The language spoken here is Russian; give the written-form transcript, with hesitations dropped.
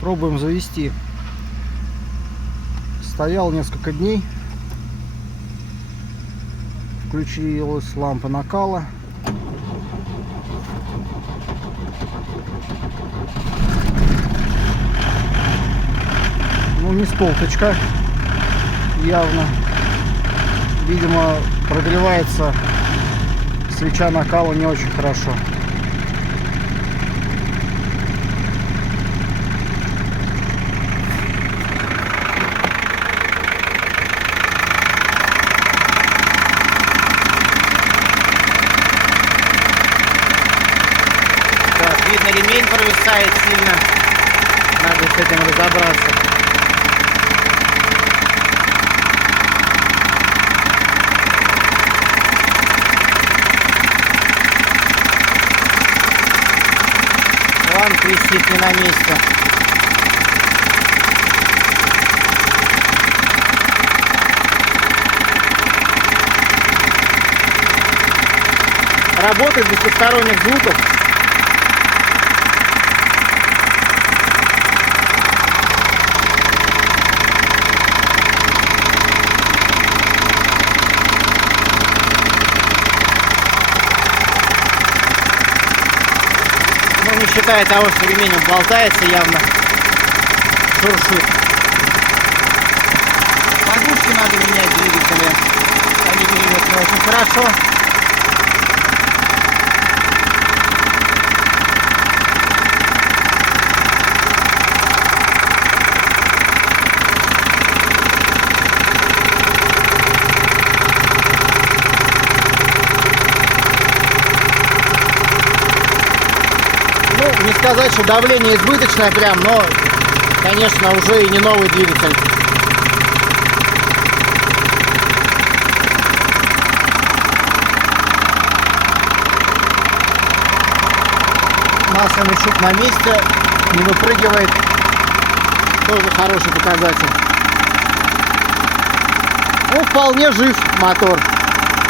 Пробуем завести. Стоял несколько дней. Включилась лампа накала. Ну, не столточка. Явно. Видимо, прогревается свеча накала не очень хорошо. Так, видно, ремень провисает сильно. Надо с этим разобраться. Он висит не на месте. Работает без посторонних звуков. Ну, не считая того, что ремень болтается, явно шуршит. Подушки надо менять двигателя. Они двигаются не очень хорошо. Ну, не сказать, что давление избыточное прям, но, конечно, уже и не новый двигатель. Масляный щуп на месте, не выпрыгивает. Тоже хороший показатель. Ну, вполне жив мотор.